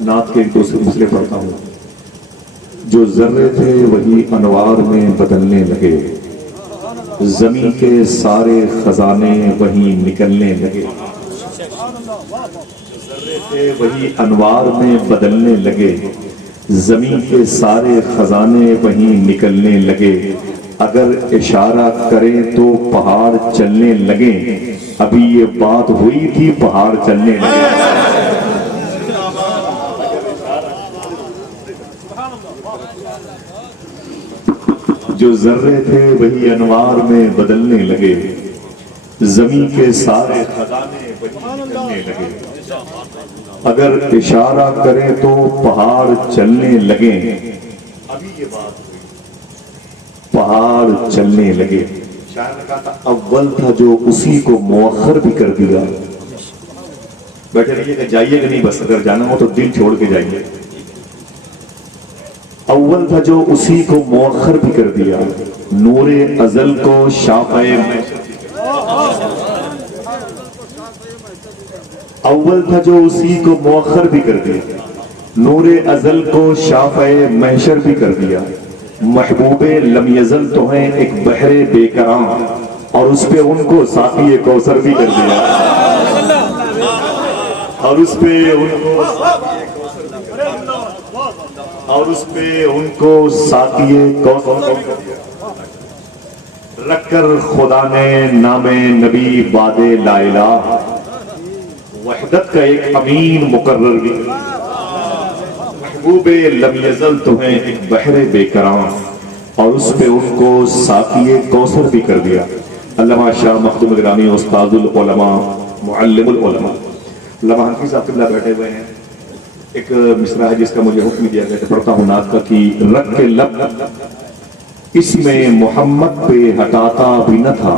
نعت کے ایک دوسرے مسئلے پڑھتا ہوں. جو ذرے تھے وہی انوار میں بدلنے لگے، زمین کے سارے خزانے وہیں نکلنے لگے. ذرے تھے وہی انوار میں بدلنے لگے، زمین کے سارے خزانے وہیں نکلنے لگے. اگر اشارہ کریں تو پہاڑ چلنے لگے، ابھی یہ بات ہوئی تھی پہاڑ چلنے لگے. جو ذرے تھے وہی انوار میں بدلنے لگے، زمین کے سارے خزانے وہیں نکلنے لگے. اگر اشارہ کریں تو پہاڑ چلنے لگے، ابھی یہ بات ہوئی پہاڑ چلنے لگے. شاعر نے کہا تھا اول تھا جو اسی کو مؤخر بھی کر دیا. بیٹھے رہیے کہ جائیے کہ نہیں، بس اگر جانا ہو تو دل چھوڑ کے جائیے. اول تھا جو اسی کو مؤخر بھی کر دیا، نور ازل کو شافع اول تھا جو اسی کو مؤخر بھی کر دیا، نور ازل کو شافع محشر بھی کر دیا. محبوب لم یزل تو ہیں ایک بحر بے کرام، اور اس پہ ان کو ساقی کوثر بھی کر دیا، اور اس پہ ان کو ساقی کوثر رکھ کر خدا نے نام نبی باد لا الہ وحدت کا ایک امین مقرر بھی. محبوب لم یزل تو ہیں ایک بحر بے کرام، اور اس پہ ان کو ساقی کوثر بھی کر دیا. علامہ شاہ مخدوم گرامی استاد العلماء معلم العلماء علامہ حنفی صاحب قبلہ بیٹھے ہوئے ہیں. ایک مصرع ہے جس کا مجھے حکم دیا گیا کہ پڑھتا ہوں نعت کا کہ رکھ کے لب اس میں محمد پہ ہٹاتا بھی نہ تھا.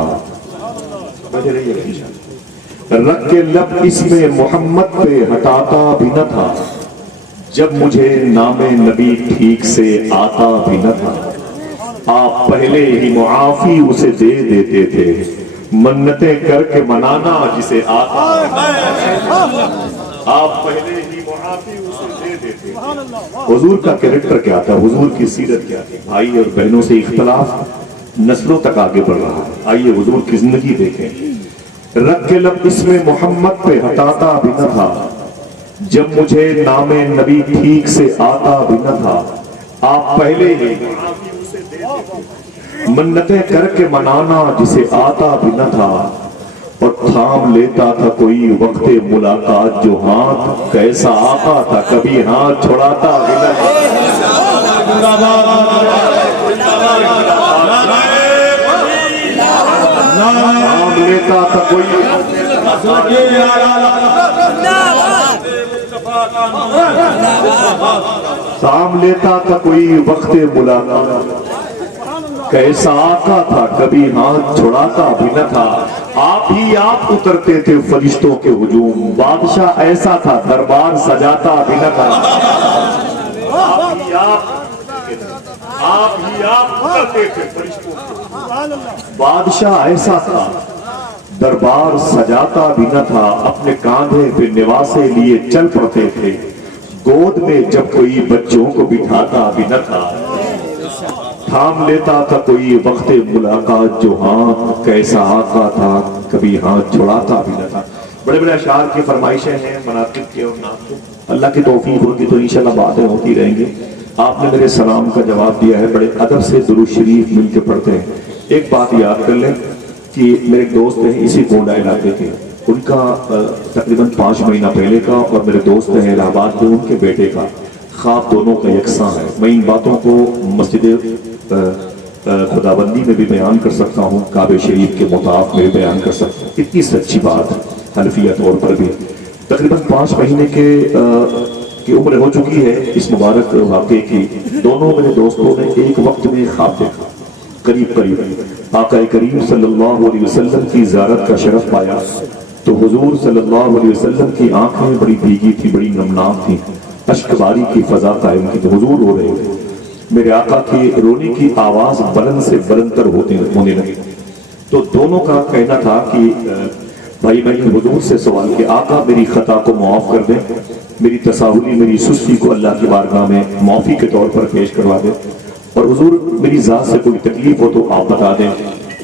رکھ کے لب اس میں محمد پہ ہٹاتا بھی نہ تھا، جب مجھے نام نبی ٹھیک سے آتا بھی نہ تھا. آپ پہلے ہی معافی اسے دے دیتے تھے، منتیں کر کے منانا جسے آتا. آپ پہلے ہی معافی اسے دے دیتے تھے. حضور کا کریکٹر کیا تھا، حضور کی سیرت کیا تھی؟ بھائی اور بہنوں سے اختلاف نسلوں تک آگے بڑھ رہا ہے. آئیے حضور کی زندگی دیکھیں. رکھ کے لب اس میں محمد پہ ہٹاتا بھی نہ تھا، جب مجھے نام نبی ٹھیک سے آتا بھی نہ تھا. آپ پہلے ہی منتیں کر کے منانا جسے آتا بھی نہ تھا، اور تھام لیتا تھا کوئی وقت ملاقات جو ہاتھ، کیسا آقا تھا کبھی ہاتھ چھڑاتا بھی نہ تھا. تھام لیتا تھا کوئی تھام لیتا تھا کوئی وقت ملاقات، کیسا آقا تھا کبھی ہاتھ چھڑاتا بھی نہ تھا. آپ ہی آپ اترتے تھے فرشتوں کے ہجوم، بادشاہ ایسا تھا دربار سجاتا بھی نہ تھا. آپ ہی آپ اترتے تھے فرشتوں کے ہجوم، بادشاہ ایسا تھا دربار سجاتا بھی نہ تھا. اپنے کاندھے پہ نواسے لیے چل پڑتے تھے، گود میں جب کوئی بچوں کو بٹھاتا بھی نہ تھا. تھام لیتا تھا کوئی وقت ملاقات جو ہاتھ، کیسا آقا تھا کبھی ہاتھ چھڑاتا بھی نہ تھا. بڑے بڑے اشعار کی فرمائشیں ہیں مناقب کے اور نعت کے. اللہ کی توفیق ہوگی تو انشاءاللہ باتیں ہوتی رہیں گی. آپ نے میرے سلام کا جواب دیا ہے، بڑے ادب سے درود شریف مل کے پڑھتے ہیں. ایک بات یاد کر لیں کہ میرے دوست ہیں اسی گونڈا علاقے کے، ان کا تقریباً 5 مہینہ پہلے کا، اور میرے دوست ہیں الہ آباد کے، ان کے بیٹے کا خواب دونوں کا یکساں ہے. میں ان باتوں کو مسجد خداوندی میں بھی بیان کر سکتا ہوں، کعبہ شریف کے مطاف میں بھی بیان کر سکتا ہوں. اتنی سچی بات حنفیہ طور پر بھی. تقریباً 5 مہینے کی عمر ہو چکی ہے اس مبارک واقعے کی. دونوں میرے دوستوں نے ایک وقت میں خواب دیکھا، قریب آقا کریم صلی اللہ علیہ وسلم کی زیارت کا شرف پایا تو حضور صلی اللہ علیہ وسلم کی آنکھیں بڑی بھیگی تھی، بڑی نمناک تھی، اشک باری کی فضا قائم تھی. حضور رو رہے تھے. میرے آقا کی رونے کی آواز بلند سے بلند تر ہونے لگی. تو دونوں کا کہنا تھا کہ بھائی میں نے حضور سے سوال کہ آقا میری خطا کو معاف کر دیں، میری تساہلی میری سستی کو اللہ کی بارگاہ میں معافی کے طور پر پیش کروا دیں، اور حضور میری ذات سے کوئی تکلیف ہو تو آپ بتا دیں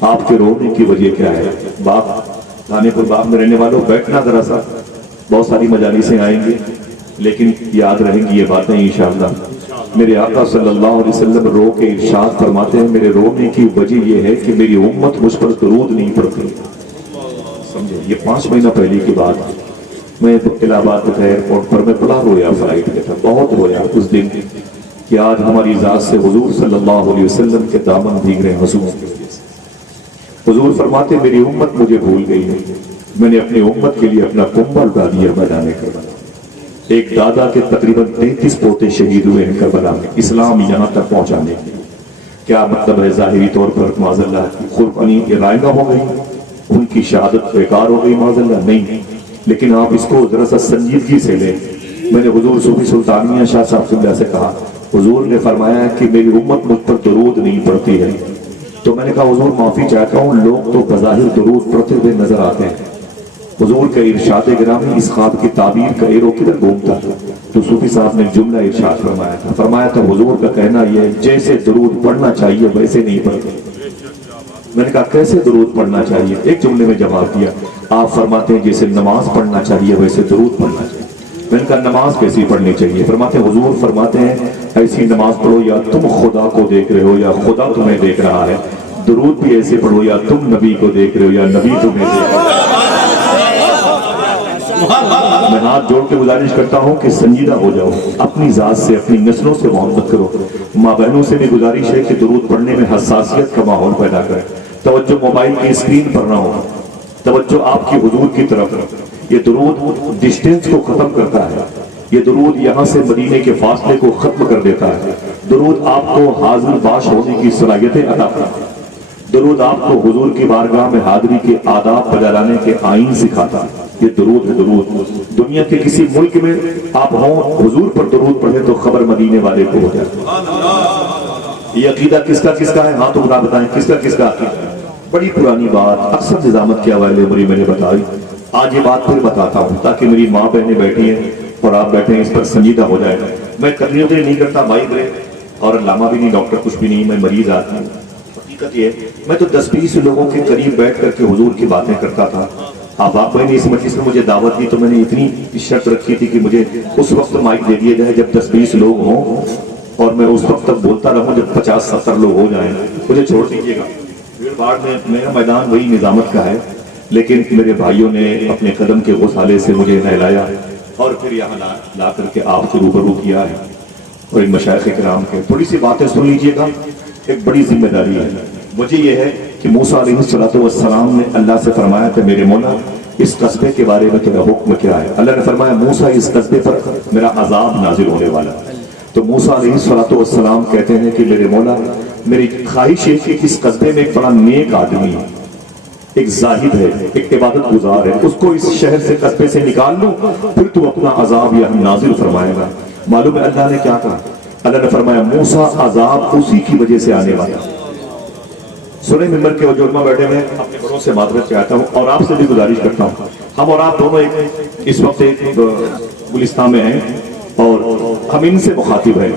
آپ کے رونے کی وجہ کیا ہے۔ باغ تھانے پور باغ میں رہنے والوں بیٹھنا ذرا سا، بہت ساری مجالسیں آئیں گی لیکن یاد رہیں گی یہ باتیں انشاءاللہ۔ میرے آقا صلی اللہ علیہ وسلم رو کے ارشاد فرماتے ہیں میرے رونے کی وجہ یہ ہے کہ میری امت مجھ پر درود نہیں پڑتی۔ سمجھے، یہ 5 مہینہ پہلے کی بات، میں الہ آباد کے ایئرپورٹ پر میں بڑا رویا، فلائٹ پہ تھا، بہت رویا اس دن کہ آج ہماری ذات سے حضور صلی اللہ علیہ وسلم کے دامن بھیگ رہے ہیں حضور کی وجہ سے۔ حضور فرماتے میری امت مجھے بھول گئی ہے، میں نے اپنی امت کے لیے اپنا کنبہ اٹھا دیا میدان کربلا۔ ایک دادا کے تقریباً 33 پوتے شہید ہوئے ہیں کربلا میں اسلام یہاں تک پہنچانے کے لیے۔ کیا مطلب ہے ظاہری طور پر معاذ اللہ کی قربانی رائگاں ہو گئی، ان کی شہادت بیکار ہو گئی معاذ اللہ؟ نہیں، لیکن آپ اس کو ذرا سا سنجیدگی سے لیں۔ میں نے حضور صوفی سلطانیہ شاہ صاحب سے اللہ سے کہا، حضور نے فرمایا کہ میری امت مجھ پر درود نہیں پڑتی ہے، تو میں نے کہا حضور معافی چاہتا ہوں، لوگ تو بظاہر درود پڑھتے ہوئے نظر آتے ہیں۔ حضور کا ارشاد گرامی اس خواب کی تعبیر کا ایرو کدھر گھومتا تھا؟ تو صوفی صاحب نے جملہ ارشاد فرمایا تھا حضور کا کہنا یہ ہے جیسے درود پڑھنا چاہیے ویسے نہیں پڑھتے۔ میں نے کہا کیسے درود پڑھنا چاہیے؟ ایک جملے میں جواب دیا، آپ فرماتے ہیں جیسے نماز پڑھنا چاہیے ویسے درود پڑھنا چاہیے۔ میں نے کہا نماز کیسی پڑھنی چاہیے؟ فرماتے ہیں حضور فرماتے ہیں ایسی نماز پڑھو یا تم خدا کو دیکھ رہے ہو یا خدا تمہیں دیکھ رہا ہے، درود بھی ایسے پڑھو یا تم نبی کو دیکھ رہے ہو یا نبی تمہیں دیکھ رہا ہے۔ میں ہاتھ جوڑ کے گزارش کرتا ہوں کہ سنجیدہ ہو جاؤ، اپنی ذات سے اپنی نسلوں سے محبت کرو۔ ماں بہنوں سے بھی گزارش ہے کہ درود پڑھنے میں حساسیت کا ماحول پیدا کریں، توجہ موبائل کی اسکرین پر نہ ہو، توجہ آپ کی حضور کی طرف۔ یہ درود ڈسٹینس کو ختم کرتا ہے، یہ درود یہاں سے مدینے کے فاصلے کو ختم کر دیتا ہے، درود آپ کو حاضر باش ہونے کی صلاحیتیں عطا کرتا ہے، درود آپ کو حضور کی بارگاہ میں حاضری کے آداب بجا لانے کے آئین سکھاتا ہے۔ یہ درود ہے، درود دنیا کے کسی ملک میں آپ ہوں حضور پر درود پڑھیں تو خبر مدینے والے کو ہو جائے۔ یہ عقیدہ کس کا ہے؟ ہاں تو خدا بتائیں کس کا عقیدہ؟ بڑی پرانی بات اکثر نظامت کے حوالے میں نے بتائی، آج یہ بات پھر بتاتا ہوں تاکہ میری ماں بہنیں بیٹھی ہیں اور آپ بیٹھے ہیں، اس پر سنجیدہ ہو جائے۔ میں کرنی ادھر نہیں کرتا بھائی برے اور علامہ بھی نہیں، ڈاکٹر کچھ بھی نہیں، میں مریض آدمی ہوں۔ حقیقت یہ میں تو 10-20 لوگوں کے قریب بیٹھ کر کے حضور کی باتیں کرتا تھا۔ آپ نے اس مجلس میں مجھے دعوت دی تو میں نے اتنی شرط رکھی تھی کہ مجھے اس وقت مائک دے دیا جائے جب 10-20 لوگ ہوں اور میں اس وقت تک بولتا رہوں جب 50-70 لوگ ہو جائیں، مجھے چھوڑ دیجیے گا۔ پھر بعد میں میرا میدان وہی نظامت کا ہے، لیکن میرے بھائیوں نے اپنے قدم کے غسالے سے مجھے نہلایا اور پھر یہاں لا کر کے آپ سے روبرو کیا ہے۔ اور ان مشائخ کرام کے تھوڑی سی باتیں سن لیجیے گا، ایک بڑی ذمہ داری ہے مجھے یہ ہے کہ موسیٰ علیہ السلام نے اللہ سے فرمایا کہ میرے مولا اس قصبے کے بارے میں تیرا حکم کیا ہے؟ اللہ نے فرمایا موسیٰ اس قصبے پر میرا عذاب نازل ہونے والا ہے۔ تو موسیٰ علیہ السلام کہتے ہیں کہ میرے مولا میری خواہش ہے کہ اس قصبے میں ایک بڑا نیک آدمی ہے، ایک زاہد ہے، ایک عبادت گزار ہے، اس کو اس شہر سے قصبے سے نکال لوں پھر تو اپنا عذاب یہاں نازل فرمائے گا۔ معلوم ہے اللہ نے کیا کہا؟ اللہ نے فرمایا موسیٰ عذاب اسی کی وجہ سے آنے والا۔ سنے ممبر کے جو علماء بیٹھے ہیں اپنے بڑوں سے معذرت چاہتا ہوں اور آپ سے بھی گزارش کرتا ہوں، ہم اور آپ دونوں اس وقت ایک گلستان میں ہیں اور ہم ان سے مخاطب ہیں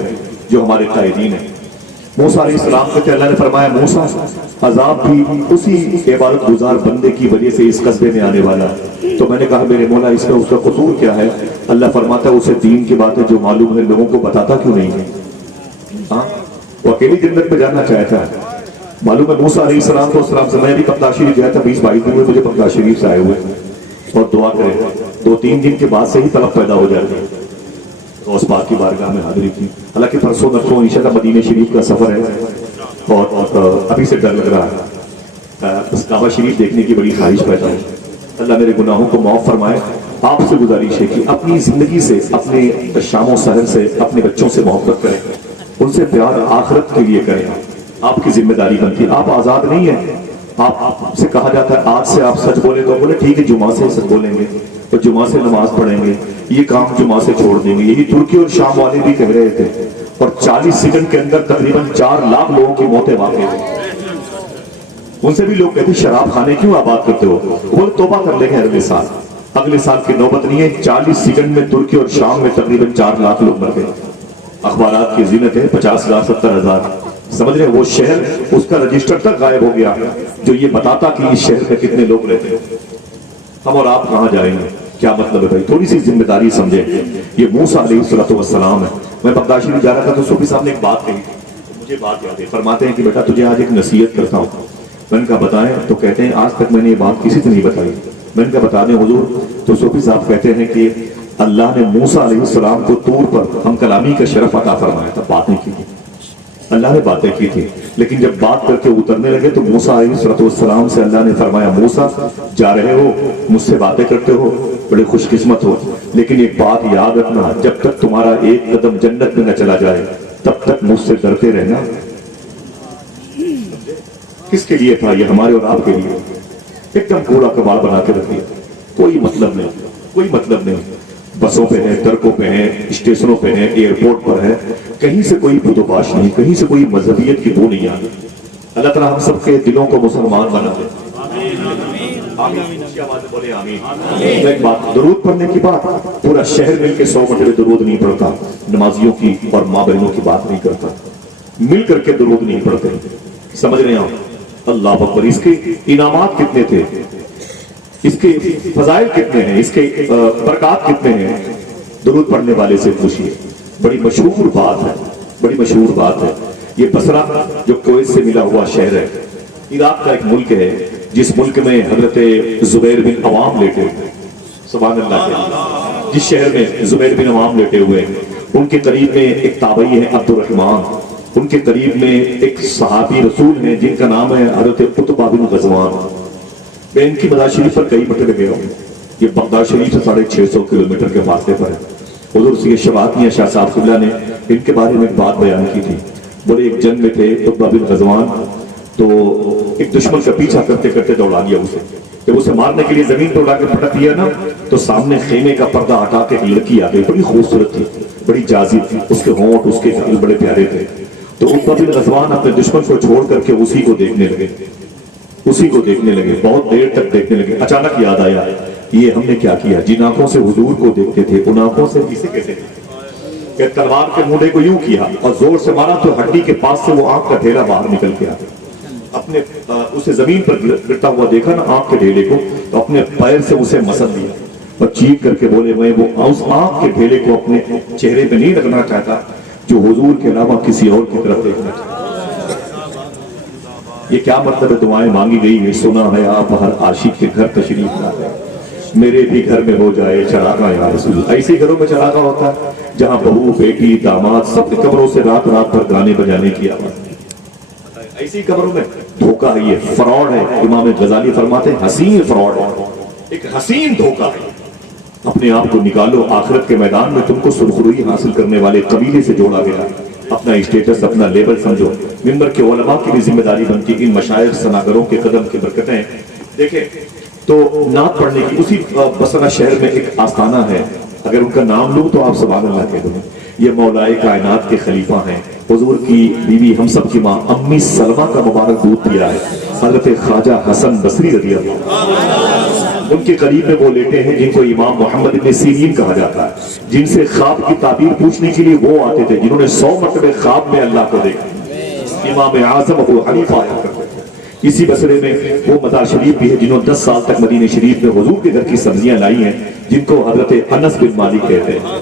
جو ہمارے قائدین ہیں۔ موسیٰ علیہ السلام کہتے ہیں اللہ نے فرمایا موسیٰ عذاب بھی اسی عبادت گزار بندے کی وجہ سے اس قصبے میں آنے والا ہے۔ تو میں نے کہا میرے مولا اس کا قصور کیا ہے؟ اللہ فرماتا ہے اسے دین کی باتیں جو معلوم ہے لوگوں کو بتاتا کیوں نہیں ہے؟ ہاں وہ اکیلی جنت میں جانا چاہتا ہے۔ معلوم ہے موسیٰ علیہ السلام سے میں بھی پکا شریف گیا تھا، 20-22 دن میں مجھے پکا شریف سے آئے ہوئے اور دعا کرے 2-3 دن کے بعد سے ہی طلب پیدا ہو جاتی ہے۔ تو اس بات کی بارگاہ میں حاضری کی، حالانکہ پرسوں نرسوں انشاءاللہ مدینہ شریف کا سفر ہے اور ابھی سے ڈر لگ رہا ہے، اس کعبہ شریف دیکھنے کی بڑی خواہش پیدا ہے۔ اللہ میرے گناہوں کو معاف فرمائے۔ آپ سے گزارش ہے کہ اپنی زندگی سے، اپنے شام و سحر سے اپنے بچوں سے محبت کریں، ان سے پیار آخرت کے لیے کریں، آپ کی ذمہ داری بنتی ہے۔ آپ آزاد نہیں ہیں، آپ سے کہا جاتا ہے آج سے آپ سچ بولے تو بولے ٹھیک ہے جمعہ سے سچ بولیں گے اور جمعہ سے نماز پڑھیں گے، یہ کام جمعہ سے چھوڑ دیں گے۔ یہی ترکی اور شام والے بھی کہہ رہے تھے اور 40 سیکنڈ کے اندر تقریباً 4 لاکھ لوگوں کی موتیں واقع ہوئی۔ ان سے بھی لوگ کہتے شراب خانے کیوں آباد کرتے ہو؟ وہ توبہ کر لیں گے ہر سال، اگلے سال کی نوبت نہیں ہے، 40 سیکنڈ میں ترکی اور شام میں تقریباً 4 لاکھ لوگ مر گئے۔ اخبارات کی زینت ہے 50,000 70,000، سمجھ رہے ہیں؟ وہ شہر اس کا رجسٹر تک غائب ہو گیا جو یہ بتاتا کہ اس شہر میں کتنے لوگ رہتے ہیں۔ ہم اور آپ کہاں جائیں گے؟ کیا مطلب ہے بھائی؟ تھوڑی سی ذمہ داری سمجھے۔ یہ موسیٰ علیہ السلام ہے۔ میں بغداد شریف جا رہا تھا تو صوفی صاحب نے ایک بات کہی، مجھے بات یاد ہے۔ فرماتے ہیں کہ بیٹا تجھے آج ایک نصیحت کرتا ہوں۔ میں نے کہا بتائیں، تو کہتے ہیں آج تک میں نے یہ بات کسی سے نہیں بتائی۔ میں نے کہا بتا دیں حضور۔ تو صوفی صاحب کہتے ہیں کہ اللہ نے موسیٰ علیہ السلام کو طور پر ہم کلامی کا شرف عطا فرمایا تھا، باتیں کی تھی، اللہ نے باتیں کی تھی، لیکن جب بات کر کے اترنے لگے تو موسیٰ علیہ السلام سے اللہ نے فرمایا موسیٰ جا رہے ہو، مجھ سے باتیں کرتے ہو، بڑے خوش قسمت ہو، لیکن ایک بات یاد رکھنا، جب تک تمہارا ایک قدم جنت میں نہ چلا جائے تب تک مجھ سے ڈرتے رہنا۔ کس کے لیے تھا یہ؟ ہمارے اور آپ کے لیے۔ ایک دم کوڑا کباڑ بنا کے رکھ دیا، کوئی مطلب نہیں، کوئی مطلب نہیں۔ بسوں پہ ہیں، ٹرکوں پہ ہیں، اسٹیشنوں پہ ہیں، ایئرپورٹ پر ہے، کہیں سے کوئی بدوباش نہیں، کہیں سے کوئی مذہبیت کی بو نہیں آتی۔ اللہ تعالیٰ ہم سب کے دلوں کو مسلمان بنا دے۔ آمین۔ بولے آمین۔ ایک بات، درود پڑھنے کی بات پورا شہر مل کے 100 مرتبہ درود نہیں پڑھتا، نمازیوں کی اور ماں بہنوں کی بات نہیں کرتا، مل کر کے درود نہیں پڑھتے، سمجھ رہے ہیں آپ؟ اللہ اکبر۔ اس کے انعامات کتنے تھے، اس کے فضائل کتنے ہیں، اس کے برکات کتنے ہیں، درود پڑھنے والے سے پوچھیے۔ بڑی مشہور بات ہے، بڑی مشہور بات ہے۔ یہ بصرہ جو کویت سے ملا ہوا شہر ہے، عراق کا ایک ملک ہے جس ملک میں حضرت زبیر بن عوام لیٹے ہوئے، سبحان اللہ کے، جس شہر میں زبیر بن عوام لیٹے ہوئے، ان کے قریب میں ایک تابعی ہے عبد الرحمن، ان کے قریب میں ایک صحابی رسول ہیں جن کا نام ہے حضرت عتبہ بن غزوان۔ میں ان کی مزار شریف پر کئی مرتبہ گیا ہوں، یہ بغداد شریف سے 650 کلومیٹر کے فاصلے پر ہے۔ حضور سید شفاعت میاں شاہ صاحب قبلہ نے ان کے بارے میں ایک بات بیان کی تھی۔ بولے ایک جنگ میں تھے عتبہ بن غزوان، تو ایک دشمن کا پیچھا کرتے کرتے دوڑا لیا اسے، جب اسے مارنے کے لیے زمین پہ اڑا کے پٹک دیا نا تو سامنے خیمے کا پردہ ہٹا کے ایک لڑکی آ گئی، بڑی خوبصورت تھی، بڑی جاذب تھی، اس کے ہونٹ اس کے گال بڑے پیارے تھے۔ تو عتبہ بن غزوان اپنے دشمن کو چھوڑ کر کے اسی کو دیکھنے لگے، اسی کو دیکھنے لگے، بہت دیر تک دیکھنے لگے۔ اچانک یاد آیا یہ ہم نے کیا کیا، جن آنکھوں سے حضور کو دیکھتے تھے ان آنکھوں سے کسے کہتے تھے کہ تلوار کے مونڈے کو یوں کیا اور زور سے مارا تو ہڈی کے پاس سے وہ آنکھ کا ڈھیرا باہر نکل گیا۔ اپنے اسے زمین پر گرتا ہوا دیکھا نا آنکھ کے ڈھیلے کو، تو اپنے پیر سے اسے مسل دیا اور چیخ کر کے بولے میں وہ اس آنکھ کے ڈھیلے کو اپنے چہرے پہ نہیں رکھنا چاہتا جو حضور کے علاوہ کسی اور کی طرف دیکھنا چاہتا۔ یہ کیا مطلب ہے؟ دعائیں مانگی گئی ہے، سنا ہے آپ ہر عاشق کے گھر تشریف لاتے، میرے بھی گھر میں ہو جائے چراغاں یا رسول۔ ایسے گھروں میں چراغاں ہوتا ہے جہاں بہو بیٹی داماد سب کے قبروں سے رات رات پر گانے بجانے کی آواز، ایسی قبروں میں دھوکہ ہے، یہ فراڈ ہے۔ امام غزالی فرماتے ہیں حسین فراڈ ہے، ایک حسین دھوکہ ہے۔ اپنے آپ کو نکالو، آخرت کے میدان میں تم کو سرخروئی حاصل کرنے والے قبیلے سے جوڑا گیا، اپنا اسٹیٹس اپنا لیبل سمجھو۔ منبر کے علماء کی بھی ذمہ داری بنتی، ان مشائخ سناگروں کے قدم کی برکتیں دیکھیں۔ تو نعت پڑھنے کی اسی بصرہ شہر میں ایک آستانہ ہے، اگر ان کا نام لوں تو آپ سبحان اللہ کہہ دو۔ یہ مولائے کائنات کے خلیفہ ہیں، حضور کی بیوی ہم سب کی ماں امی سلمہ کا مبارک دودھ پیا ہے حضرت خواجہ حسن بصری رضی اللہ۔ ان کے قریب میں وہ لیٹے ہیں جن کو امام محمد ابن سیرین کہا جاتا ہے، جن سے خواب کی تعبیر پوچھنے کے لیے وہ آتے تھے جنہوں نے 100 مرتبہ خواب میں اللہ کو دیکھا۔ امام اعظم ابو حنیفہ آیا کرتے تھے۔ اسی بصرے میں وہ مزار شریف بھی ہے جنہوں 10 سال تک مدینہ شریف میں حضور کے گھر کی سبزیاں لائی ہیں، جن کو حضرت انس بن مالک کہتے ہیں۔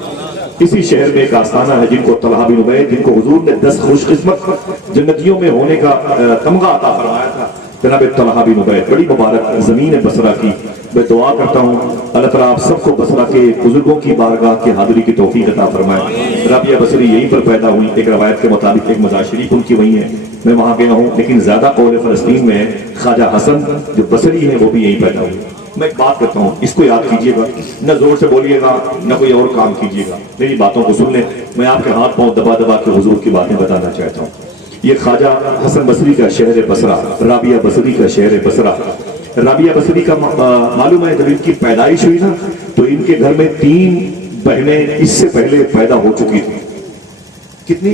اسی شہر میں ایک آستانہ ہے جن کو طلحہ بن عبید، جن کو حضور نے 10 خوش قسمت جنتیوں میں ہونے کا تمغہ عطا فرمایا تھا، جناب طلحہ بن عبید۔ بڑی مبارک زمین ہے بصرہ کی۔ میں دعا کرتا ہوں اللہ تعالیٰ آپ سب کو بصرہ کے بزرگوں کی بارگاہ کی حاضری کی توفیق عطا فرمائے۔ رابعہ بصری یہیں پر پیدا ہوئی، ایک روایت کے مطابق ایک مزار شریف ان کی وہیں ہے، میں وہاں گیا ہوں، لیکن زیادہ قول فلسطین میں ہے۔ خواجہ حسن جو بصری ہیں وہ بھی یہیں پیدا ہوئی۔ میں ایک بات کرتا ہوں، اس کو یاد کیجئے گا، نہ زور سے بولیے گا نہ کوئی اور کام کیجئے گا، میری باتوں کو سن لیں۔ میں آپ کے ہاتھ پاؤں دبا دبا کے حضور کی باتیں بتانا چاہتا ہوں۔ یہ خواجہ حسن بصری کا شہر بصرہ، رابعہ بصری کا شہر بصرہ۔ رابعہ بصری کا معلوم ہے جب ان کی پیدائش ہوئی نا تو ان کے گھر میں 3 بہنیں اس سے پہلے پیدا ہو چکی تھی۔ کتنی؟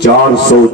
400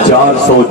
400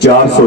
400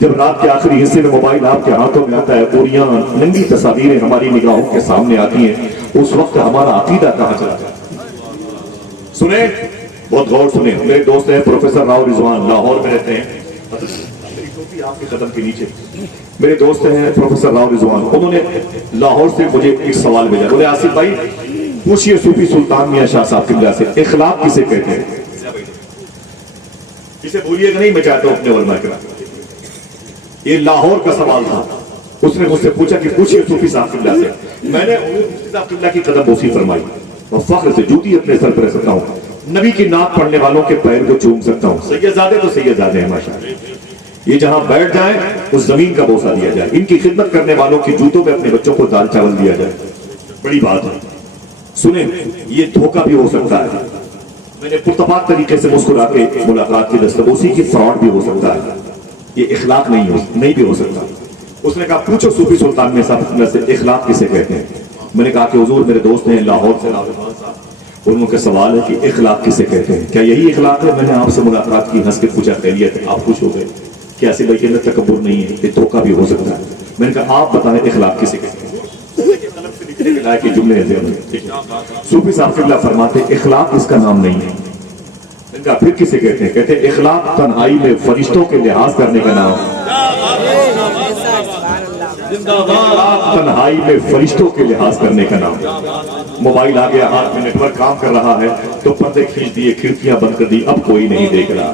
جب رات کے آخری حصے میں موبائل آپ کے ہاتھوں میں آتا ہے، اوریاں ننگی تصاویریں ہماری نگاہوں کے سامنے آتی ہیں، اس وقت ہمارا عقیدہ کہاں چلا جاتا ہے؟ سنیں، بہت غور سنیں. میرے دوست ہیں پروفیسر راؤ رضوان، لاہور میں رہتے ہیں. میری ٹوپی آپ کے قدم کے نیچے. میرے دوست ہیں پروفیسر راؤ رضوان، انہوں نے لاہور سے مجھے ایک سوال بھیجا. بولے آصف بھائی پوچھئے صوفی سلطان میاں شاہ صاحب قبلہ سے، اخلاق کسے کہتے ہیں؟ اسے بولیے گا نہیں، میں چاہتا ہوں اپنے علماء کرام. یہ لاہور کا سوال تھا. اس نے مجھ سے پوچھا کہ پوچھئے صوفی صاحب قبلہ سے. میں نے مفتی صاحب قبلہ کی قدم بوسی فرمائی اور فخر سے جوتی اپنے سر پر رکھ سکتا ہوں. نبی کی نعت پڑھنے والوں کے پیر کو چوم سکتا ہوں. سیدزادے تو سیدزادے ہیں ماشاءاللہ. یہ جہاں بیٹھ جائیں اس زمین کا بوسہ دیا جائے. ان کی خدمت کرنے والوں کی جوتوں میں اپنے بچوں کو دال چاول دیا جائے. بڑی بات ہے. سنیں، یہ دھوکہ بھی ہو سکتا ہے. میں نے پرتپاک طریقے سے مسکرا کے ملاقات کی دستبوسی کی، فراڈ بھی ہو سکتا ہے. یہ اخلاق نہیں بھی ہو سکتا. اس نے کہا پوچھو صوفی سلطان میں صاحب سے اخلاق کسے کہتے ہیں؟ میں نے کہا کہ حضور میرے دوست ہیں لاہور سے ان کے سوال ہے کہ اخلاق کسے کہتے ہیں، کیا یہی اخلاق ہے؟ میں نے آپ سے ملاقات کی، ہنس کے پوچھا خیریت ہے؟ آپ خوش ہو گئے کہ ایسے بھائی کے اندر تکبر نہیں ہے، یہ دھوکہ بھی ہو سکتا ہے. میں نے کہا آپ بتائیں اخلاق کسے کہتے ہیں؟ کہ جملے ہیں. صوفی صاحب قبلہ فرماتے اخلاق اس کا نام نہیں ہے. میں نے کہا پھر کسے کہتے ہیں؟ کہتے ہیں اخلاق تنہائی میں فرشتوں کے لحاظ کرنے کا نام. تنہائی میں فرشتوں کے لحاظ کرنے کا نام. موبائل آ گیا ہاتھ میں، نیٹ ورک کام کر رہا ہے تو پردے کھینچ دیے، کھڑکیاں بند کر دی، اب کوئی نہیں دیکھ رہا.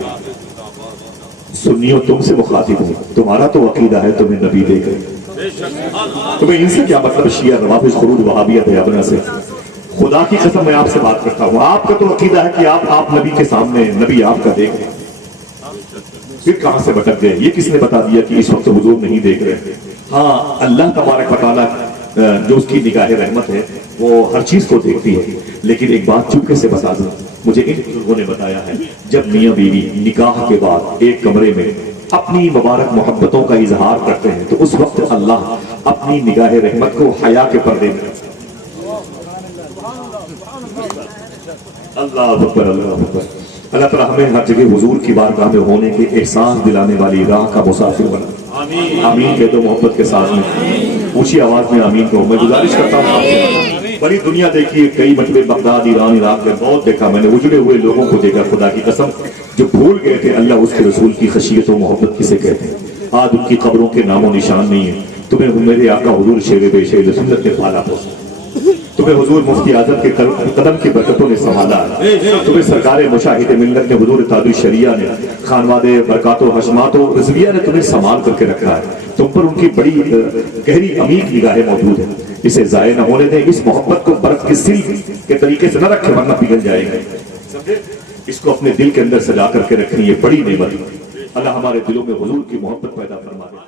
سنیو تم سے مخاطب ہوں، تمہارا تو عقیدہ ہے تمہیں نبی دیکھ رہے. تمہیں ان سے کیا مطلب؟ شیعہ روافض خروج وہابیت ہے ابنا سے. خدا کی قسم میں آپ سے بات کرتا ہوں، آپ کا تو عقیدہ ہے کہ آپ نبی کے سامنے، نبی آپ کا دیکھ رہے. پھر کہاں سے بھٹک گئے؟ یہ کس نے بتا دیا کہ اس وقت حضور نہیں دیکھ رہے؟ ہاں اللہ تبارک و تعالیٰ جو اس کی نگاہ رحمت ہے وہ ہر چیز کو دیکھتی ہے. لیکن ایک بات چپکے سے بتا دوں، مجھے ان بزرگوں نے بتایا ہے جب میاں بیوی نکاح کے بعد ایک کمرے میں اپنی مبارک محبتوں کا اظہار کرتے ہیں تو اس وقت اللہ اپنی نگاہ رحمت کو حیا کے پردے میں. اللہ اکبر، اللہ اکبر. اللہ تعالیٰ ہمیں ہر جگہ حضور کی بارگاہ میں ہونے کے احساس دلانے والی راہ کا مسافر بنا. آمین کہہ دو محبت کے ساتھ میں، اونچی آواز میں آمین کہو. میں گزارش کرتا ہوں آپ سے، بڑی دنیا دیکھی ہے، کئی مرتبے بغداد، ایران، عراق میں بہت دیکھا میں نے، اجڑے ہوئے لوگوں کو دیکھا. خدا کی قسم جو بھول گئے تھے اللہ اس کے رسول کی خشیت و محبت کسے کہتے ہیں. آج ان کی قبروں کے نام و نشان نہیں ہے. تمہیں میرے آقا حضور شیر بے شیر سنت نے پالا پوسا، تمہیں حضور مفتی اعظم کے قدم کی برکتوں نے سنبھالا ہے. تمہیں سرکار مشاہد ملت نے، حضور تاج الشریعہ نے، خانواد برکات و حشمات و رضویہ نے تمہیں سنبھال کر کے رکھا ہے. تم پر ان کی بڑی گہری عمیق نگاہیں موجود ہیں. اسے ضائع نہ ہونے دیں. اس محبت کو برف کی سل کے طریقے سے نہ رکھیں ورنہ پگھل جائے گا. سمجھے؟ اس کو اپنے دل کے اندر سجا کر کے رکھیں، یہ بڑی نعمت ہے. اللہ ہمارے دلوں میں حضور کی محبت پیدا فرما دے.